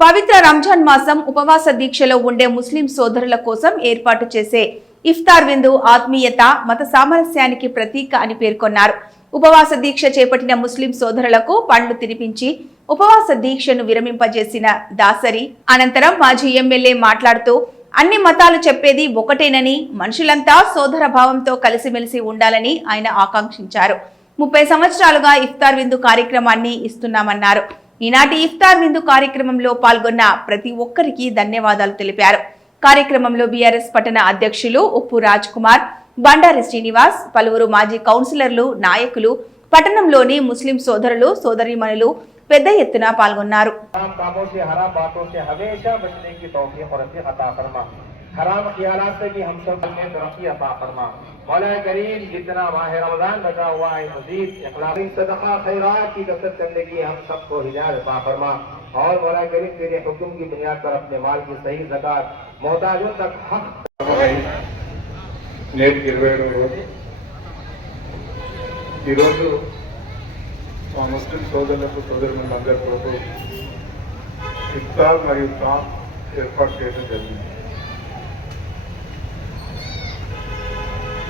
పవిత్ర రంజాన్ మాసం ఉపవాస దీక్షలో ఉండే ముస్లిం సోదరుల కోసం ఏర్పాటు చేసే ఇఫ్తార్ విందు ఆత్మీయత, మత సామరస్యానికి ప్రతీక అని పేర్కొన్నారు. ఉపవాస దీక్ష చేపట్టిన ముస్లిం సోదరులకు పండ్లు తినిపించి ఉపవాస దీక్షను విరమింపజేసిన దాసరి అనంతరం మాజీ ఎమ్మెల్యే మాట్లాడుతూ అన్ని మతాలు చెప్పేది ఒకటేనని, మనుషులంతా సోదర భావంతో కలిసిమెలిసి ఉండాలని ఆయన ఆకాంక్షించారు. 30 సంవత్సరాలుగా ఇఫ్తార్ విందు కార్యక్రమాన్ని ఇస్తున్నామన్నారు. ఈనాటి ఇఫ్తార్ విందు కార్యక్రమంలో పాల్గొన్న ప్రతి ఒక్కరికి ధన్యవాదాలు తెలిపారు. కార్యక్రమంలో బీఆర్ఎస్ పట్టణ అధ్యక్షులు ఉప్పు రాజ్ కుమార్, బండారి శ్రీనివాస్, పలువురు మాజీ కౌన్సిలర్లు, నాయకులు, పట్టణంలోని ముస్లిం సోదరులు, సోదరీమణులు పెద్ద ఎత్తున పాల్గొన్నారు. हराम ख्यालात से भी हम सब में तरक्की अता फरमा। मौला करीम जितना माह रमजान बचा हुआ है मजीद इखलास सदका खैरात की कसरत करने की हम सबको हिदायत अता फरमा। और मौला करीम तेरे हुक्म की बुनियाद पर अपने माल की सही ज़कात मोहताजों तक हक నేటి 27వ రోజు ఈరోజు మా ముస్లిం సోదరులకు సోదరులందరి కొరకు ఇఫ్తార్ మరియు తామ్ ఏర్పాటు చేయడం జరిగింది.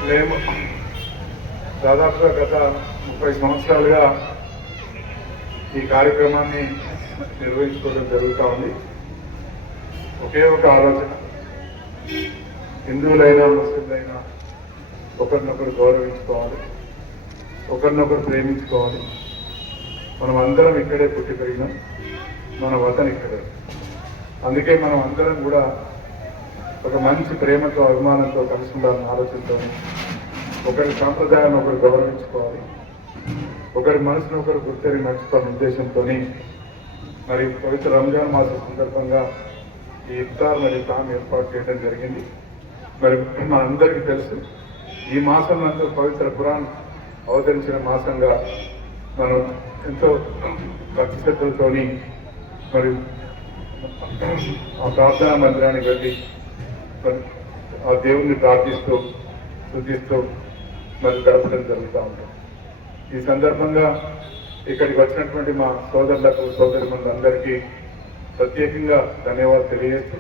మేము దాదాపుగా గత 30 సంవత్సరాలుగా ఈ కార్యక్రమాన్ని నిర్వహించుకోవడం జరుగుతూ ఉంది. ఒకే ఒక ఆలోచన, హిందువులైనా ముస్లింలైనా ఒకరినొకరు గౌరవించుకోవాలి, ఒకరినొకరు ప్రేమించుకోవాలి. మనం అందరం ఇక్కడే పుట్టి పెరిగినాం, మన వతన్ ఇక్కడే. అందుకే మనం అందరం కూడా ఒక మంచి ప్రేమతో, అభిమానంతో కలిసి ఉండాలన్న ఆలోచనతో, ఒకరి సాంప్రదాయాన్ని ఒకరు గౌరవించుకోవాలి, ఒకరి మనసును ఒకరు గుర్తెరిగి నడుచుకోవాలనే ఉద్దేశంతో మరి పవిత్ర రంజాన్ మాసం సందర్భంగా ఈ ఇఫ్తార్ మరియు తామ్ ఏర్పాటు చేయడం జరిగింది. మరి మనందరికీ తెలుసు, ఈ మాసం నందు పవిత్ర ఖురాన్ అవతరించిన మాసంగా మనం ఎంతో భక్తి శ్రద్ధలతోని మరి ఆ ప్రార్థనా మందిరానికి వెళ్ళి ఆ దేవుణ్ణి ప్రార్థిస్తూ స్తుతిస్తూ మరి గడపడం జరుగుతూ ఉంటాం. ఈ సందర్భంగా ఇక్కడికి వచ్చినటువంటి మా సోదరులకు, సోదరులందరికీ ప్రత్యేకంగా ధన్యవాదాలు తెలియజేస్తూ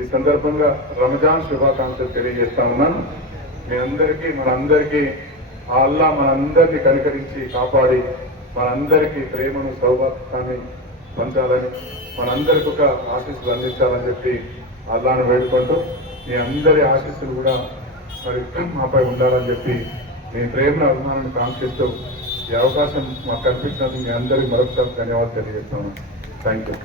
ఈ సందర్భంగా రంజాన్ శుభాకాంక్షలు తెలియజేస్తా ఉన్నాను. మీ అందరికీ, మనందరికీ ఆ అల్లా మనందరినీ కనికరించి కాపాడి మనందరికీ ప్రేమను, సౌభాగ్యాన్ని పంచాలని, మనందరికీ ఒక ఆశీస్సులు అందించాలని చెప్పి అల్లాను వేడుకుంటూ మీ అందరి ఆశీస్సులు కూడా మరి మాపై ఉండాలని చెప్పి మీ ప్రేమను, అభిమానాన్ని కాంక్షిస్తూ ఈ అవకాశం మాకు కల్పించినందుకు మీ అందరికీ మరొకసారి ధన్యవాదాలు తెలియజేస్తున్నాను. Thank you.